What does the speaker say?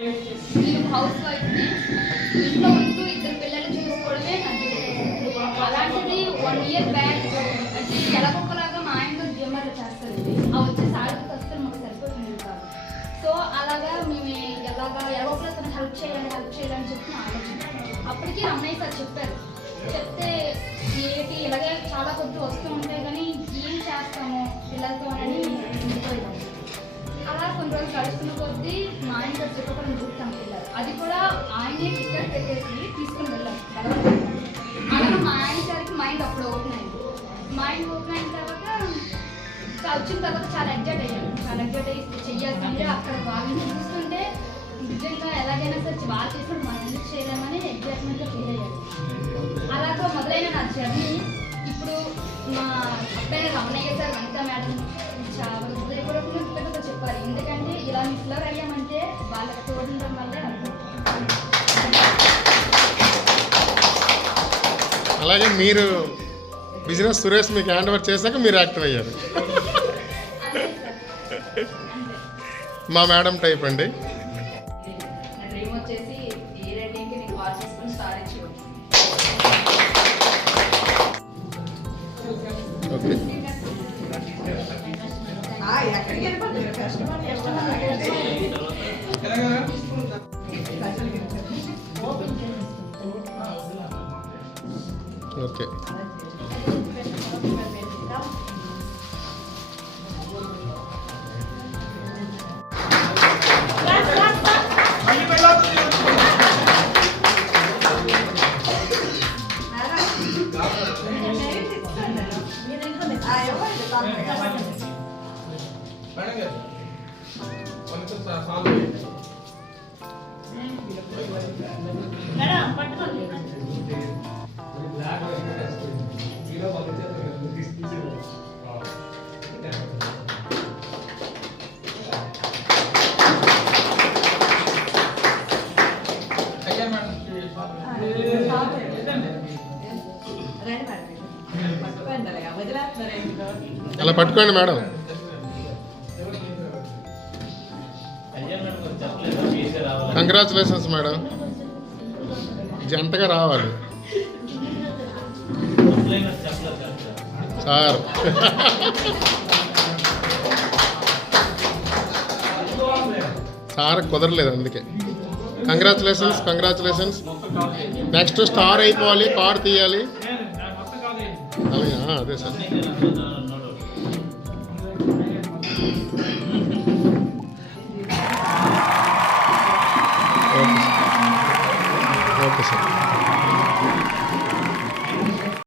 నేను హౌస్ వైఫ్ని, ఇంట్లో ఉంటూ ఇద్దరు పిల్లలు చూసుకోవడమే నా జీవితం. అలాంటిది 1 year బ్యాక్ అంటే ఎలాగొకలాగా మా ఆయన జిమ్మర్లు చేస్తారండి. ఆ వచ్చే సాలరీ వస్తే మాకు సరిపోతుంది కాదు. సో అలాగా మేము ఎలాగొకలా తను హెల్ప్ చేయాలని చెప్పి ఆలోచన. అప్పటికి అన్నయ్య సార్ చెప్పారు. చెప్తే ఏంటి ఇలాగే చాలా కొద్ది వస్తూ ఉంటాయి కానీ ఏం చేస్తాము పిల్లలతో అని ఉండిపోయాము. అలా కొన్ని రోజులు గడుస్తున్న కొద్దీ మా ఆయన గారు శ్రీకాకుళం చూస్తాం పిల్లలు, అది కూడా ఆయనే టికెట్ పెట్టేసి తీసుకుని వెళ్ళాము. అలాగే మా ఆయన గారికి మైండ్ అప్పుడు ఓపెన్ అయింది. మైండ్ ఓపెన్ అయిన తర్వాత వచ్చిన తర్వాత చాలా ఎగ్జైట్ అయ్యి చెయ్యాల్సిందే. అక్కడ వాళ్ళని చూస్తుంటే నిజంగా ఎలాగైనా సరే బాగా చేసినప్పుడు మనం ఎందుకు చేయలేమని ఎగ్జైట్మెంట్గా ఫీల్ అయ్యాడు. అలాగా మొదలైన నా జర్నీ. ఇప్పుడు మా అబ్బాయి రమణయ్య సార్ వనితా మేడం చాలా హృదయపూర్వకంగా చెప్పారు. ఎందుకంటే ఇలా మిస్లర్ అయ్యామంటే వాళ్ళకి తోడడం వల్లే. అలాగే మీరు బిజినెస్ సురేష్ మీకు హ్యాండ్ ఓవర్ చేశాక మీరు యాక్టివ్ అయ్యారు. మా మేడం టైప్ అండి. డ్రీమ్ వచ్చేసి ఈ రేటింగ్కి నేను కాల్ చేసుకుని స్టార్ ఇచ్చి ఓకే ఓకే అలా పట్టుకోండి మేడం. కంగ్రాచులేషన్స్ మేడం, జంటగా రావాలి సార్. సార్ కుదరలేదు అందుకే. కంగ్రాచులేషన్స్. నెక్స్ట్ స్టార్ అయిపోవాలి, కార్ తీయాలి. అదే సార్. Okay sir.